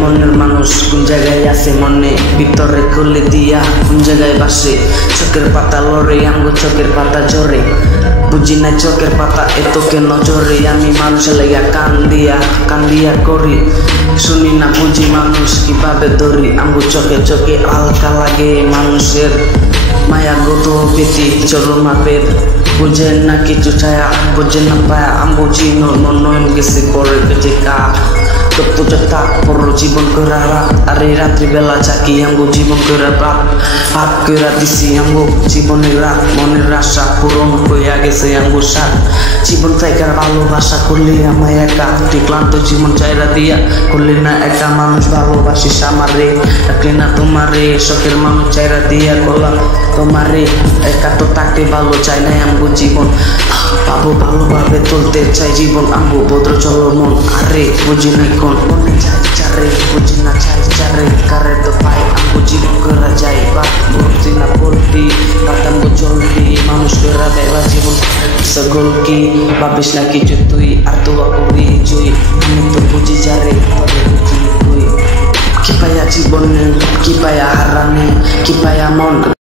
মনের মানুষ কোন জায়গায় আছে মনে ভিতরে খুলে দিয়া কোন জায়গায় বাসে চোখের পাতা লড়ে আমগো চোখের পাতা জরে বুঝি না চোখের পাতা এত কেন জরে আমি মানুষের লাগা কান্দিয়া করি শুনি না বুঝি মানুষ কিভাবে ধরি আমগো চোখে চোখে হালকা লাগে মানুষের মায়া গত পেতি চরম মাপের বুঝে না কিছু ছায়া বুঝে না পায়া আমগো চিনো নয়ন গেছে করে পেটে কা তপ্তটা পর জীবন করে রাত আর এই রাত্রিবেলা চাকি আমগো জীবন করে ভাত করে দিছি আমগো জীবনের রাত মনের আশা পূরণ হইয়া গেছে আমগো সার জীবন থেকে ভালোবাসা করলে আমায় একা ক্লান্ত জীবন চাইরা দিয়া করলে না একটা মানুষ ভালোবাসিস আমারে রাখলে না তোমারে শখের মানুষ চাইরা দিয়া করলাম তোমারে একা তো তাকে ভালো চাই না আমগো জীবন পাবো ভালোভাবে চলতে চাই জীবন আমগো ভদ্র চলো মন আরে বুঝি না কোন মনে চাই চারে বুঝি না চাই চারে কারে তো পাই আমগো জীবন করা যায় বা ভর্তি না ভর্তি পাতামগো জলদি মানুষ করা বেলা জীবন সকল কি ভাবিস না কিছু তুই আর তো করি জুই আমি তো বুঝি যারে বুঝি তুই কি পায়া জীবনে কি পায়া হারানি কি পায়া মন